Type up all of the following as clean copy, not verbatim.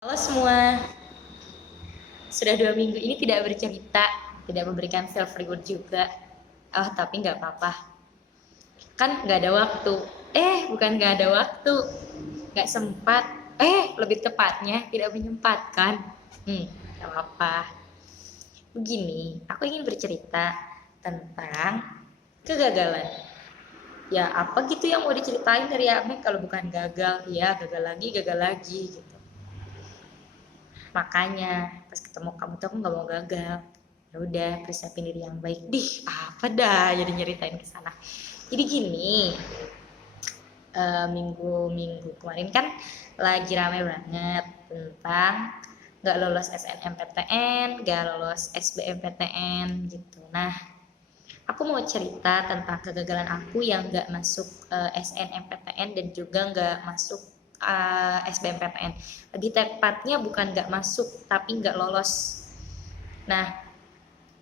Halo semua, sudah 2 minggu ini tidak bercerita, tidak memberikan self reward juga. Oh tapi nggak apa-apa, kan nggak ada waktu. Bukan nggak ada waktu, nggak sempat. Lebih tepatnya tidak menyempatkan. Nggak apa-apa. Begini, aku ingin bercerita tentang kegagalan. Ya apa gitu yang mau diceritain dari Ame kalau bukan gagal? Ya gagal lagi gitu. Makanya pas ketemu kamu tuh aku nggak mau gagal. Ya udah persiapin diri yang baik. Apa dah jadi nyeritain ke sana. Jadi gini, minggu-minggu kemarin kan lagi rame banget tentang nggak lolos SNMPTN, nggak lolos SBMPTN gitu. Nah, aku mau cerita tentang kegagalan aku yang nggak masuk SNMPTN dan juga nggak masuk SBMPTN. Lebih tepatnya bukan nggak masuk, tapi nggak lolos. Nah,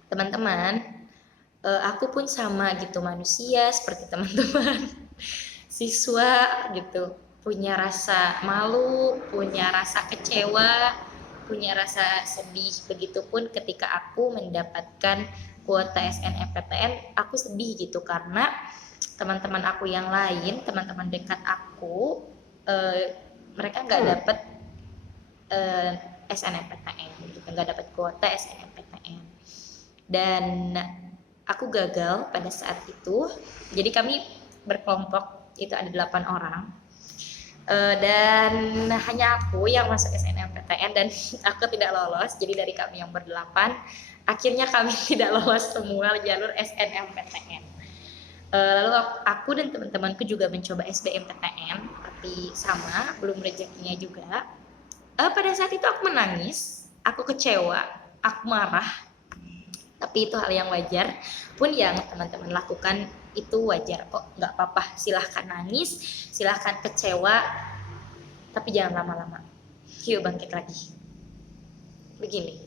teman-teman, aku pun sama gitu manusia seperti teman-teman siswa gitu, punya rasa malu, punya rasa kecewa, punya rasa sedih. Begitupun ketika aku mendapatkan kuota SNMPTN, aku sedih gitu karena teman-teman aku yang lain, teman-teman dekat aku, mereka nggak dapet SNMPTN gitu, nggak dapet kuota SNMPTN. Dan aku gagal pada saat itu. Jadi kami berkelompok, itu ada 8 orang. Dan hanya aku yang masuk SNMPTN dan aku tidak lolos. Jadi dari kami yang berdelapan, akhirnya kami tidak lolos semua jalur SNMPTN. Lalu aku dan teman-temanku juga mencoba SBMPTN, tapi sama, belum rezekinya juga. Pada saat itu aku menangis, aku kecewa, aku marah, tapi itu hal yang wajar. Pun yang teman-teman lakukan itu wajar kok, nggak apa-apa. Silahkan nangis, silahkan kecewa, tapi jangan lama-lama. Yuk bangkit lagi. Begini,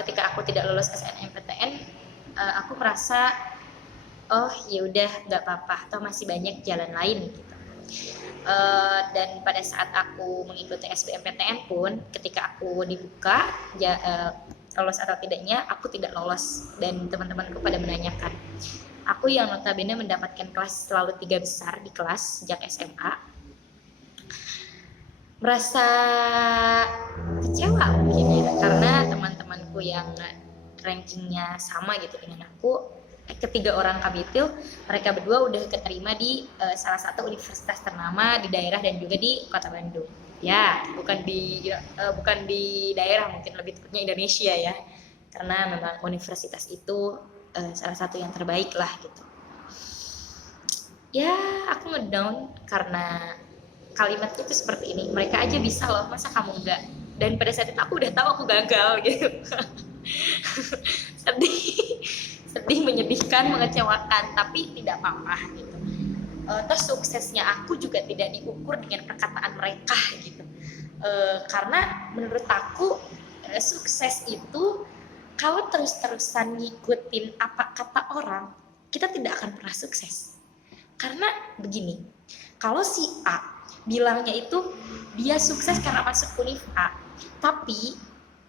ketika aku tidak lolos SNMPTN, aku merasa oh ya udah nggak apa-apa, atau masih banyak jalan lain gitu. Dan pada saat aku mengikuti SBMPTN pun, ketika aku dibuka lolos atau tidaknya, aku tidak lolos. Dan teman-temanku pada menanyakan, aku yang notabene mendapatkan kelas selalu 3 besar di kelas sejak SMA, merasa kecewa mungkin ya, karena teman-temanku yang rankingnya sama gitu dengan aku, ketiga orang kami itu, mereka berdua udah keterima di salah satu universitas ternama di daerah dan juga di kota Bandung. Ya, bukan di daerah, mungkin lebih tepatnya Indonesia ya, karena memang universitas itu salah satu yang terbaik lah gitu. Ya, aku ngedown karena kalimatnya itu seperti ini, mereka aja bisa loh, masa kamu enggak? Dan pada saat itu aku udah tahu aku gagal gitu. sedih sedih, menyedihkan, mengecewakan, tapi tidak apa-apa gitu. Terus suksesnya aku juga tidak diukur dengan perkataan mereka gitu. Karena menurut aku sukses itu kalau terus-terusan ngikutin apa kata orang, kita tidak akan pernah sukses. Karena begini, kalau si A bilangnya itu dia sukses karena masuk univ A, tapi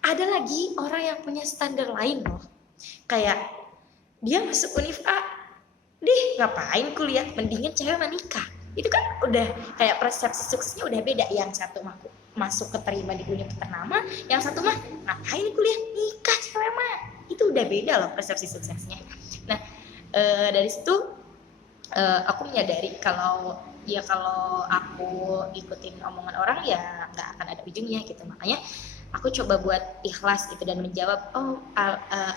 ada lagi orang yang punya standar lain loh. Kayak dia masuk univ A, ngapain kuliah, mendingan cewek menikah. Itu kan udah kayak persepsi suksesnya udah beda. Yang satu masuk keterima di univ ternama, yang satu mah ngapain kuliah, nikah cewek mah. Itu udah beda loh persepsi suksesnya. Nah, dari situ aku menyadari kalau aku ikutin omongan orang ya nggak akan ada ujungnya gitu. Makanya aku coba buat ikhlas gitu dan menjawab,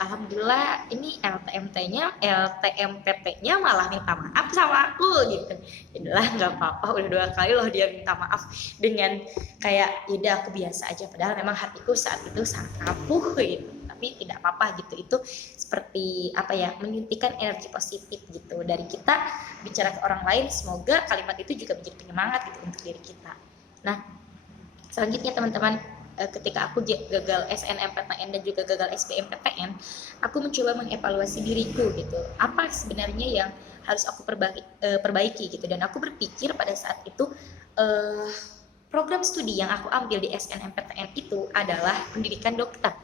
alhamdulillah ini LTMPT-nya malah minta maaf sama aku gitu. Jadilah nggak apa-apa, udah 2 kali loh dia minta maaf dengan kayak yaudah aku biasa aja, padahal memang hatiku saat itu sangat rapuh gitu. Tapi tidak apa-apa gitu, itu seperti apa ya, menyuntikkan energi positif gitu dari kita bicara ke orang lain. Semoga kalimat itu juga menjadi penyemangat gitu untuk diri kita. Nah, selanjutnya teman-teman, ketika aku gagal SNMPTN dan juga gagal SBMPTN, aku mencoba mengevaluasi diriku gitu. Apa sebenarnya yang harus aku perbaiki gitu. Dan aku berpikir pada saat itu, program studi yang aku ambil di SNMPTN itu adalah pendidikan dokter.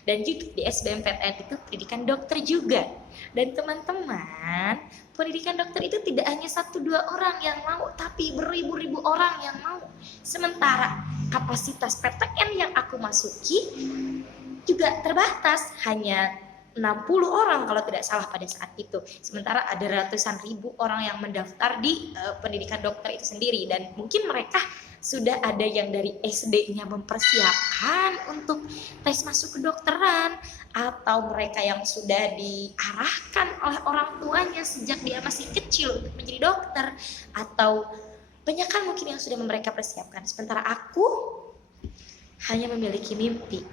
Dan juga di SBMPTN itu pendidikan dokter juga. Dan teman-teman, pendidikan dokter itu tidak hanya 1-2 orang yang mau, tapi beribu-ribu orang yang mau. Sementara kapasitas PTN yang aku masuki juga terbatas, hanya 60 orang kalau tidak salah pada saat itu. Sementara ada ratusan ribu orang yang mendaftar di pendidikan dokter itu sendiri, dan mungkin mereka sudah ada yang dari SD-nya mempersiapkan untuk tes masuk kedokteran, atau mereka yang sudah diarahkan oleh orang tuanya sejak dia masih kecil untuk menjadi dokter, atau banyak kan mungkin yang sudah mereka persiapkan. Sementara aku hanya memiliki mimpi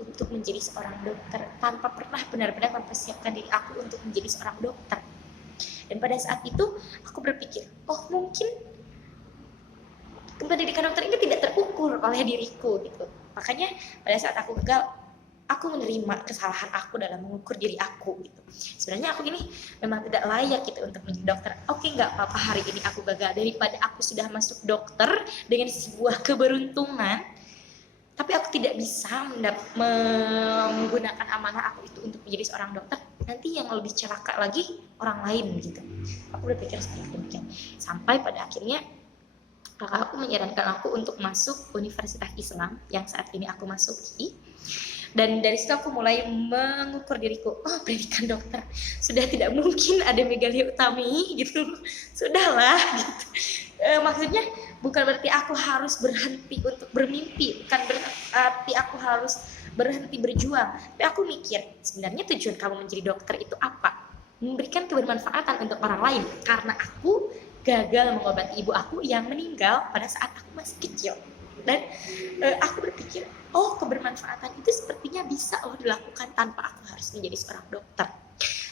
untuk menjadi seorang dokter tanpa pernah benar-benar mempersiapkan diri aku untuk menjadi seorang dokter. Dan pada saat itu aku berpikir, oh mungkin pendidikan dokter ini tidak terukur oleh diriku gitu. Makanya pada saat aku gagal, aku menerima kesalahan aku dalam mengukur diri aku gitu. Sebenarnya aku ini memang tidak layak gitu untuk menjadi dokter. Oke, nggak apa-apa hari ini aku gagal, daripada aku sudah masuk dokter dengan sebuah keberuntungan, tapi aku tidak bisa menggunakan amanah aku itu untuk menjadi seorang dokter, nanti yang lebih celaka lagi orang lain gitu. Aku berpikir seperti demikian. Sampai pada akhirnya kakak aku menyarankan aku untuk masuk Universitas Islam yang saat ini aku masuki. Dan dari situ aku mulai mengukur diriku, oh pendidikan dokter sudah tidak mungkin ada Megalia Utami gitu, sudahlah gitu. Maksudnya bukan berarti aku harus berhenti untuk bermimpi, bukan berarti aku harus berhenti berjuang, tapi aku mikir sebenarnya tujuan kamu menjadi dokter itu apa? Memberikan kebermanfaatan untuk orang lain, karena aku gagal mengobati ibu aku yang meninggal pada saat aku masih kecil. Dan aku berpikir, oh kebermanfaatan itu sepertinya bisa dilakukan tanpa aku harus menjadi seorang dokter.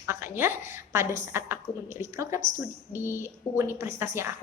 Makanya pada saat aku memilih program studi di universitas yang aku